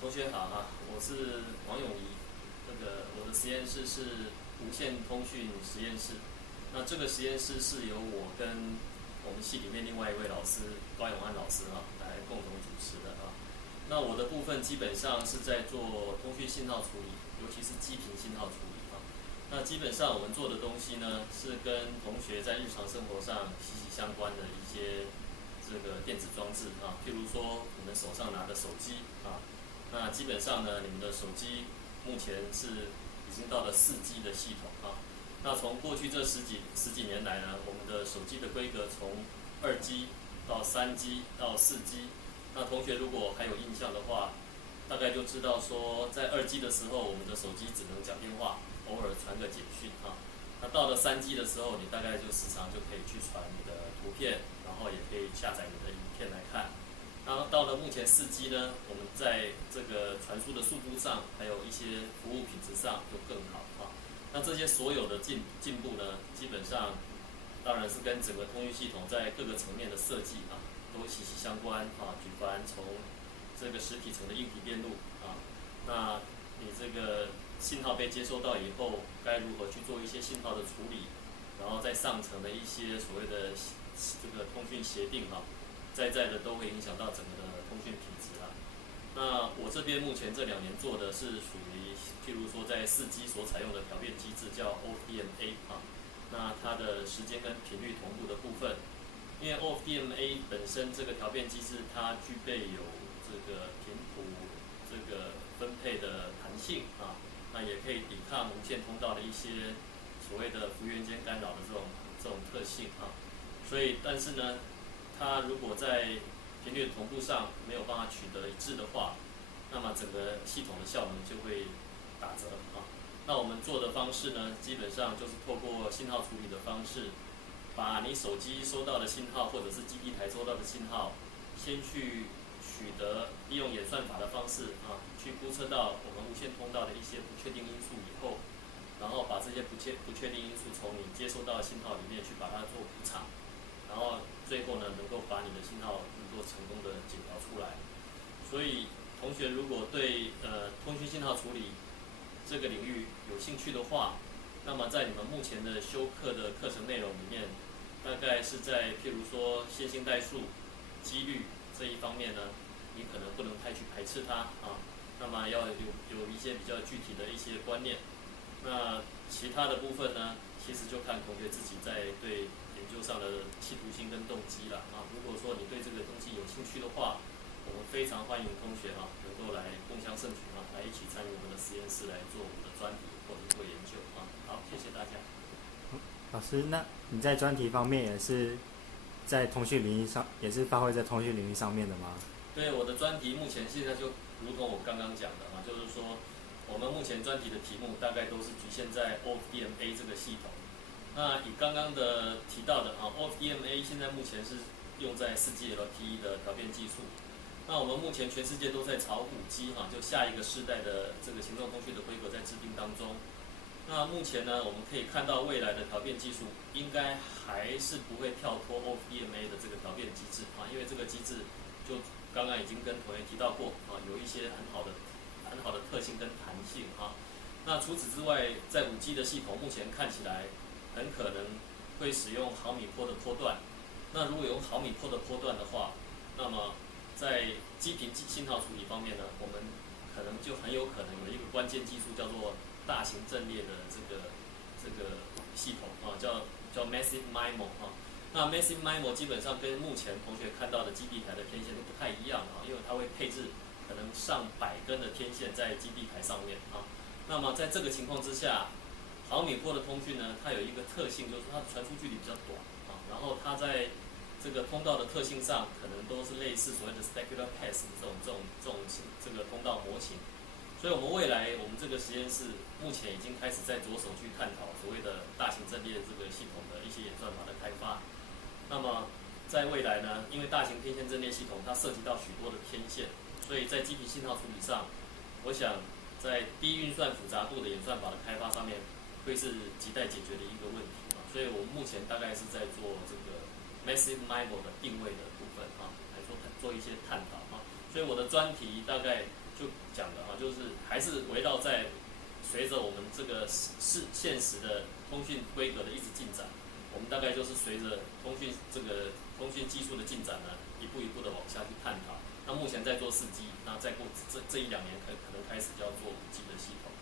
同学好我是王永仪。我的实验室是无线通讯实验室。那这个实验室是由我跟我们系里面另外一位老师高永安老师来共同主持的那我的部分基本上是在做通讯信号处理，尤其是基频信号处理那基本上我们做的东西呢，是跟同学在日常生活上息息相关的一些这个电子装置譬如说你们手上拿的手机那基本上呢，你们的手机目前是已经到了4G 的系统那从过去这十几年来呢，我们的手机的规格从2G 到3G 到4G。那同学如果还有印象的话，大概就知道说，在2G 的时候，我们的手机只能讲电话，偶尔传个简讯那到了3G 的时候，你大概就时常就可以去传你的图片，然后也可以下载你的影片来看。然后到了目前4G 呢，我们在这个传输的速度上，还有一些服务品质上就更好那这些所有的进步呢，基本上当然是跟整个通讯系统在各个层面的设计都息息相关举凡从这个实体层的硬体电路那你这个信号被接收到以后，该如何去做一些信号的处理，然后在上层的一些所谓的这个通讯协定在的都会影响到整个的通讯品质那我这边目前这2年做的是属于，譬如说在4G 所采用的调变机制叫 OFDMA 那它的时间跟频率同步的部分，因为 OFDMA 本身这个调变机制它具备有这个频谱这个分配的弹性那也可以抵抗无线通道的一些所谓的幅员间干扰的这种特性所以但是呢，它如果在频率的同步上没有办法取得一致的话，那么整个系统的效能就会打折那我们做的方式呢，基本上就是透过信号处理的方式，把你手机收到的信号或者是基地台收到的信号，先去取得利用演算法的方式去估测到我们无线通道的一些不确定因素以后，然后把这些不确定因素从你接收到的信号里面去把它做补偿，然后最后呢，能够把你的信号能够成功的检调出来。所以同学如果对通讯信号处理这个领域有兴趣的话，那么在你们目前的修课的课程内容里面，大概是在譬如说线性代数、几率这一方面呢，你可能不能太去排斥它那么要有一些比较具体的一些观念。那其他的部分呢，其实就看同学自己在对研究上的企图心跟动机了如果说你对这个东西有兴趣的话，我们非常欢迎同学能够来共襄盛举来一起参与我们的实验室来做我们的专题或者做研究好，谢谢大家。老师，那你在专题方面也是在通讯领域上，也是发挥在通讯领域上面的吗？对，我的专题目前现在就如同我刚刚讲的就是说我们目前专题的题目大概都是局限在 OFDMA 这个系统。那以刚刚的提到的OFDMA 现在目前是用在4G LTE 的调变技术。那我们目前全世界都在朝5G 就下一个世代的这个行动通讯的规格在制定当中。那目前呢，我们可以看到未来的调变技术应该还是不会跳脱 OFDMA 的这个调变机制因为这个机制就刚刚已经跟同学提到过有一些很好的特性跟弹性那除此之外，在5G 的系统目前看起来很可能会使用毫米波的波段。那如果用毫米波的波段的话，那么在基频信号处理方面呢，我们可能就很有可能有一个关键技术叫做大型阵列的这个系统叫 Massive MIMO 那 Massive MIMO 基本上跟目前同学看到的基地台的天线都不太一样因为它会配置可能上百根的天线在基地台上面那么在这个情况之下，毫米波的通讯呢，它有一个特性，就是它的传输距离比较短然后它在这个通道的特性上，可能都是类似所谓的 Stacular Path 这个通道模型。所以我们未来我们这个实验室目前已经开始在着手去探讨所谓的大型阵列这个系统的一些演算法的开发。那么在未来呢，因为大型天线阵列系统它涉及到许多的天线，所以在基频信号处理上，我想在低运算复杂度的演算法的开发上面，会是亟待解决的一个问题所以我们目前大概是在做这个 Massive MIMO 的定位的部分来做一些探讨所以我的专题大概就讲的哈，就是还是围绕在随着我们这个现实的通讯规格的一直进展，我们大概就是随着通讯技术的进展呢，一步一步的往下去探讨。那目前在做4G，那再过这1-2年可能开始就要做5G 的系统。